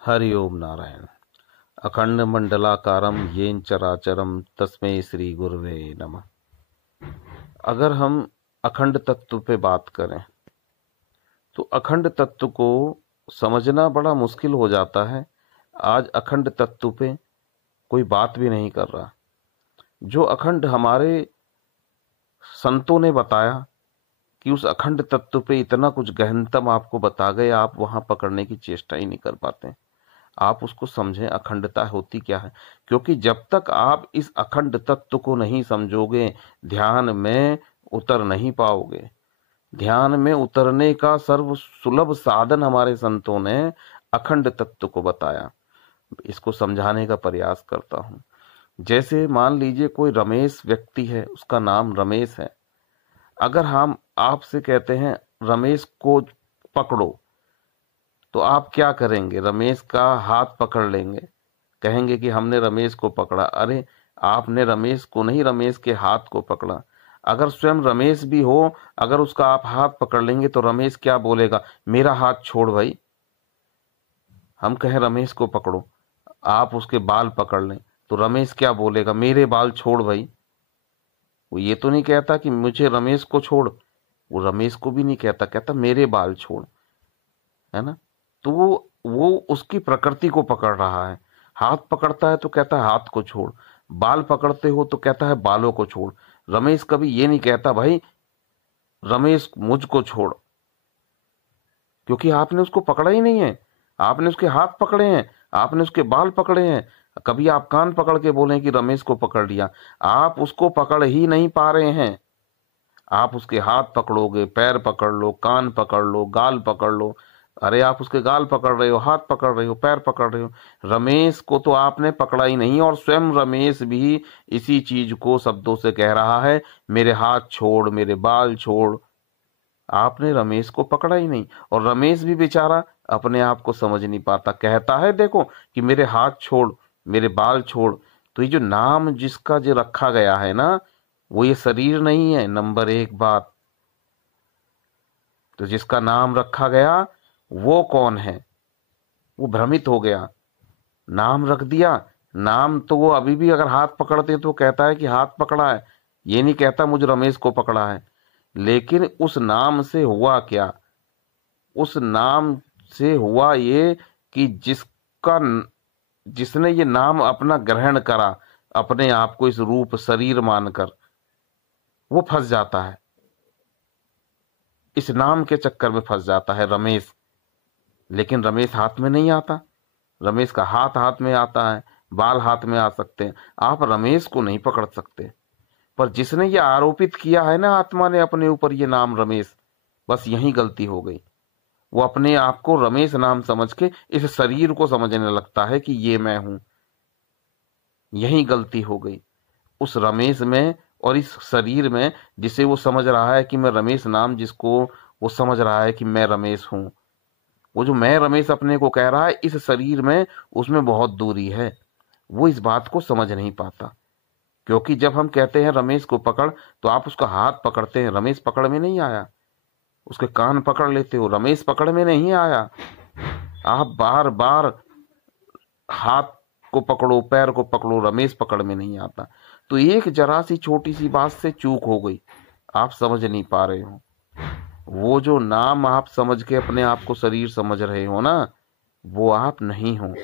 हरि ओम नारायण। अखंड मंडलाकारम येन चराचरम तस्मै श्री गुरुवे नमः। अगर हम अखंड तत्व पे बात करें तो अखंड तत्व को समझना बड़ा मुश्किल हो जाता है। आज अखंड तत्व पे कोई बात भी नहीं कर रहा। जो अखंड हमारे संतों ने बताया कि उस अखंड तत्व पे इतना कुछ गहनतम आपको बता गए, आप वहां पकड़ने की चेष्टा ही नहीं कर पाते। आप उसको समझें, अखंडता होती क्या है। क्योंकि जब तक आप इस अखंड तत्व को नहीं समझोगे, ध्यान में उतर नहीं पाओगे। ध्यान में उतरने का सर्व सुलभ साधन हमारे संतों ने अखंड तत्व को बताया। इसको समझाने का प्रयास करता हूं। जैसे मान लीजिए कोई रमेश व्यक्ति है, उसका नाम रमेश है। अगर हम आपसे कहते हैं रमेश को पकड़ो, तो आप क्या करेंगे? रमेश का हाथ पकड़ लेंगे, कहेंगे कि हमने रमेश को पकड़ा। अरे, आपने रमेश को नहीं, रमेश के हाथ को पकड़ा। अगर स्वयं रमेश भी हो, अगर उसका आप हाथ पकड़ लेंगे तो रमेश क्या बोलेगा? मेरा हाथ छोड़ भाई। हम कहें रमेश को पकड़ो, आप उसके बाल पकड़ लें, तो रमेश क्या बोलेगा? मेरे बाल छोड़ भाई। वो ये तो नहीं कहता कि मुझे रमेश को छोड़, वो रमेश को भी नहीं कहता, कहता मेरे बाल छोड़, है ना। तो वो उसकी प्रकृति को पकड़ रहा है। हाथ पकड़ता है तो कहता है हाथ को छोड़, बाल पकड़ते हो तो कहता है बालों को छोड़। रमेश कभी ये नहीं कहता भाई रमेश मुझको छोड़, क्योंकि आपने उसको पकड़ा ही नहीं है। आपने उसके हाथ पकड़े हैं, आपने उसके बाल पकड़े हैं। कभी आप कान पकड़ के बोलें कि रमेश को पकड़ लिया, आप उसको पकड़ ही नहीं पा रहे हैं। आप उसके हाथ पकड़ोगे, पैर पकड़ लो, कान पकड़ लो, गाल पकड़ लो। अरे, आप उसके गाल पकड़ रहे हो, हाथ पकड़ रहे हो, पैर पकड़ रहे हो, रमेश को तो आपने पकड़ा ही नहीं। और स्वयं रमेश भी इसी चीज को शब्दों से कह रहा है, मेरे हाथ छोड़, मेरे बाल छोड़। आपने रमेश को पकड़ा ही नहीं। और रमेश भी बेचारा अपने आप को समझ नहीं पाता, कहता है देखो कि मेरे हाथ छोड़, मेरे बाल छोड़। तो ये जो नाम जिसका जो रखा गया है ना, वो ये शरीर नहीं है। नंबर एक बात, तो जिसका नाम रखा गया वो कौन है? वो भ्रमित हो गया, नाम रख दिया। नाम तो वो अभी भी अगर हाथ पकड़ते तो कहता है कि हाथ पकड़ा है, ये नहीं कहता मुझ रमेश को पकड़ा है। लेकिन उस नाम से हुआ क्या? उस नाम से हुआ ये कि जिसने ये नाम अपना ग्रहण करा, अपने आप को इस रूप शरीर मानकर, वो फंस जाता है, इस नाम के चक्कर में फंस जाता है रमेश। लेकिन रमेश हाथ में नहीं आता। रमेश का हाथ हाथ में आता है, बाल हाथ में आ सकते हैं, आप रमेश को नहीं पकड़ सकते। पर जिसने ये आरोपित किया है ना, आत्मा ने अपने ऊपर ये नाम रमेश, बस यही गलती हो गई। वो अपने आप को रमेश नाम समझ के इस शरीर को समझने लगता है कि ये मैं हूं। यही गलती हो गई उस रमेश में और इस शरीर में, जिसे वो समझ रहा है कि मैं रमेश नाम, जिसको वो समझ रहा है कि मैं रमेश हूं। वो जो मैं रमेश अपने को कह रहा है, इस शरीर में उसमें बहुत दूरी है। वो इस बात को समझ नहीं पाता। क्योंकि जब हम कहते हैं रमेश को पकड़, तो आप उसका हाथ पकड़ते हैं, रमेश पकड़ में नहीं आया। उसके कान पकड़ लेते हो, रमेश पकड़ में नहीं आया। आप बार बार हाथ को पकड़ो, पैर को पकड़ो, रमेश पकड़ में नहीं आता। तो एक जरा सी छोटी सी बात से चूक हो गई, आप समझ नहीं पा रहे हो। वो जो नाम आप समझ के अपने आप को शरीर समझ रहे हो ना, वो आप नहीं हो।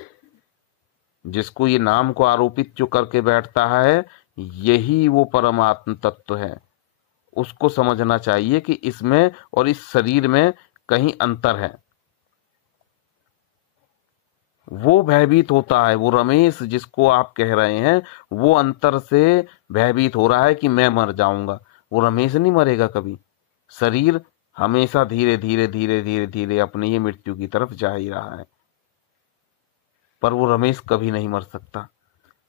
जिसको ये नाम को आरोपित जो करके बैठता है, यही वो परमात्म तत्व है। उसको समझना चाहिए कि इसमें और इस शरीर में कहीं अंतर है। वो भयभीत होता है, वो रमेश जिसको आप कह रहे हैं, वो अंतर से भयभीत हो रहा है कि मैं मर जाऊंगा। वो रमेश नहीं मरेगा कभी। शरीर हमेशा धीरे धीरे धीरे धीरे धीरे अपनी ही मृत्यु की तरफ जा ही रहा है, पर वो रमेश कभी नहीं मर सकता।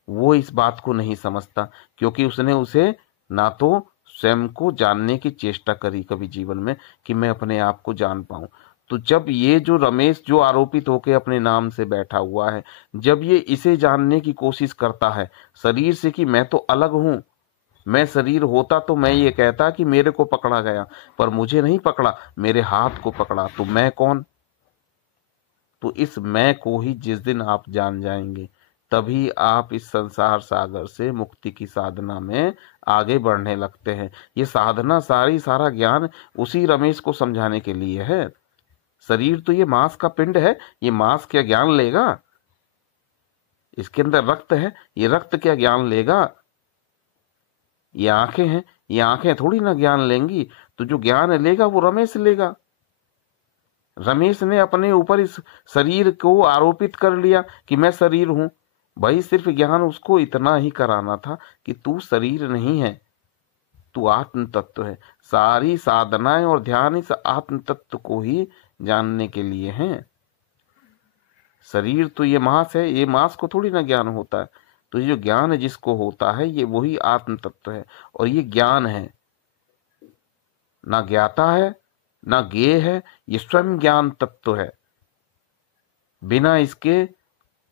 वो इस बात को नहीं समझता, क्योंकि उसने उसे ना तो स्वयं को जानने की चेष्टा करी कभी जीवन में कि मैं अपने आप को जान पाऊं। तो जब ये जो रमेश जो आरोपित होके अपने नाम से बैठा हुआ है, जब ये इसे जानने की कोशिश करता है शरीर से कि मैं तो अलग हूं, मैं शरीर होता तो मैं ये कहता कि मेरे को पकड़ा गया, पर मुझे नहीं पकड़ा, मेरे हाथ को पकड़ा, तो मैं कौन? तो इस मैं को ही जिस दिन आप जान जाएंगे, तभी आप इस संसार सागर से मुक्ति की साधना में आगे बढ़ने लगते हैं। ये साधना सारा ज्ञान उसी रमेश को समझाने के लिए है। शरीर तो ये मांस का पिंड है, ये मांस क्या ज्ञान लेगा? इसके अंदर रक्त है, ये रक्त क्या ज्ञान लेगा? ये आंखें हैं, ये आंखें थोड़ी ना ज्ञान लेंगी। तो जो ज्ञान लेगा वो रमेश लेगा। रमेश ने अपने ऊपर इस शरीर को आरोपित कर लिया कि मैं शरीर हूं। भाई सिर्फ ज्ञान उसको इतना ही कराना था कि तू शरीर नहीं है, तू आत्म तत्व है। सारी साधनाएं और ध्यान इस आत्म तत्व को ही जानने के लिए हैं। शरीर तो ये मांस है, ये मांस को थोड़ी ना ज्ञान होता है। तो ये जो ज्ञान जिसको होता है ये वही आत्म तत्व है। और ये ज्ञान है, ना ज्ञाता है ना ज्ञेय है, ये स्वयं ज्ञान तत्व है। बिना इसके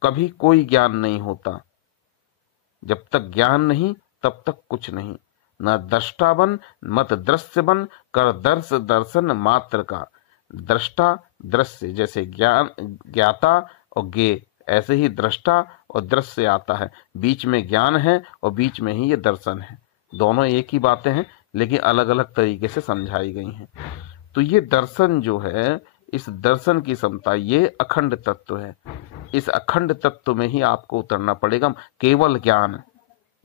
कभी कोई ज्ञान नहीं होता। जब तक ज्ञान नहीं तब तक कुछ नहीं। न दृष्टा बन मत दृश्य बन, कर दर्श दर्शन मात्र का। दृष्टा दृश्य, जैसे ज्ञान ज्ञाता और ज्ञेय, ऐसे ही दृष्टा और दृश्य आता है। बीच में ज्ञान है और बीच में ही ये दर्शन है। दोनों एक ही बातें हैं लेकिन अलग अलग तरीके से समझाई गई हैं। तो ये दर्शन जो है, इस दर्शन की क्षमता, ये अखंड तत्व है। इस अखंड तत्व में ही आपको उतरना पड़ेगा। केवल ज्ञान,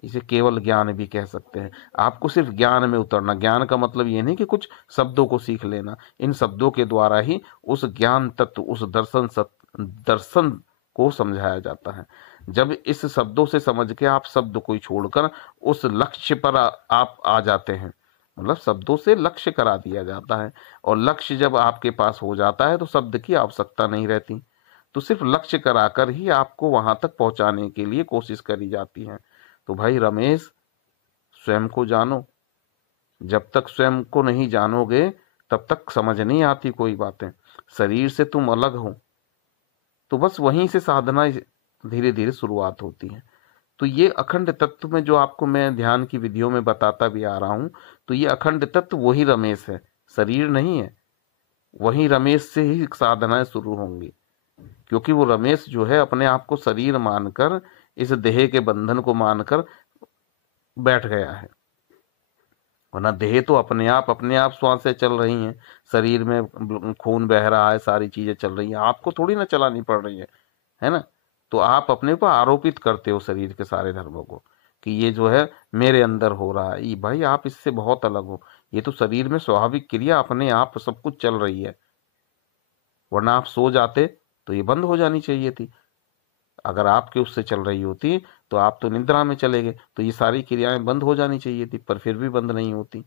इसे केवल ज्ञान भी कह सकते हैं। आपको सिर्फ ज्ञान में उतरना। ज्ञान का मतलब ये नहीं कि कुछ शब्दों को सीख लेना। इन शब्दों के द्वारा ही उस ज्ञान तत्व, उस दर्शन को समझाया जाता है। जब इस शब्दों से समझ के आप शब्द को छोड़कर उस लक्ष्य पर आप आ जाते हैं, मतलब शब्दों से लक्ष्य करा दिया जाता है। और लक्ष्य जब आपके पास हो जाता है तो शब्द की आवश्यकता नहीं रहती। तो सिर्फ लक्ष्य कराकर ही आपको वहां तक पहुंचाने के लिए कोशिश करी जाती है। तो भाई रमेश, स्वयं को जानो। जब तक स्वयं को नहीं जानोगे तब तक समझ नहीं आती कोई बातें। शरीर से तुम अलग हो, तो बस वहीं से साधना धीरे धीरे शुरुआत होती है। तो ये अखंड तत्व में जो आपको मैं ध्यान की विधियों में बताता भी आ रहा हूं, तो ये अखंड तत्व वही रमेश है, शरीर नहीं है। वही रमेश से ही साधनाएं शुरू होंगी, क्योंकि वो रमेश जो है अपने आप को शरीर मानकर, इस देह के बंधन को मानकर बैठ गया है। वरना देह तो अपने आप श्वासें चल रही हैं, शरीर में खून बह रहा है, सारी चीजें चल रही हैं, आपको थोड़ी ना चलानी पड़ रही है ना। तो आप अपने ऊपर आरोपित करते हो शरीर के सारे धर्मों को कि ये जो है मेरे अंदर हो रहा है। ये भाई आप इससे बहुत अलग हो। ये तो शरीर में स्वाभाविक क्रिया अपने आप सब कुछ चल रही है। वरना आप सो जाते तो ये बंद हो जानी चाहिए थी। अगर आपके उससे चल रही होती तो आप तो निद्रा में चले गए, तो ये सारी क्रियाएं बंद हो जानी चाहिए थी, पर फिर भी बंद नहीं होती।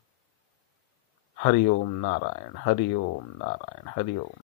हरि ओम नारायण, हरि ओम नारायण, हरि ओम।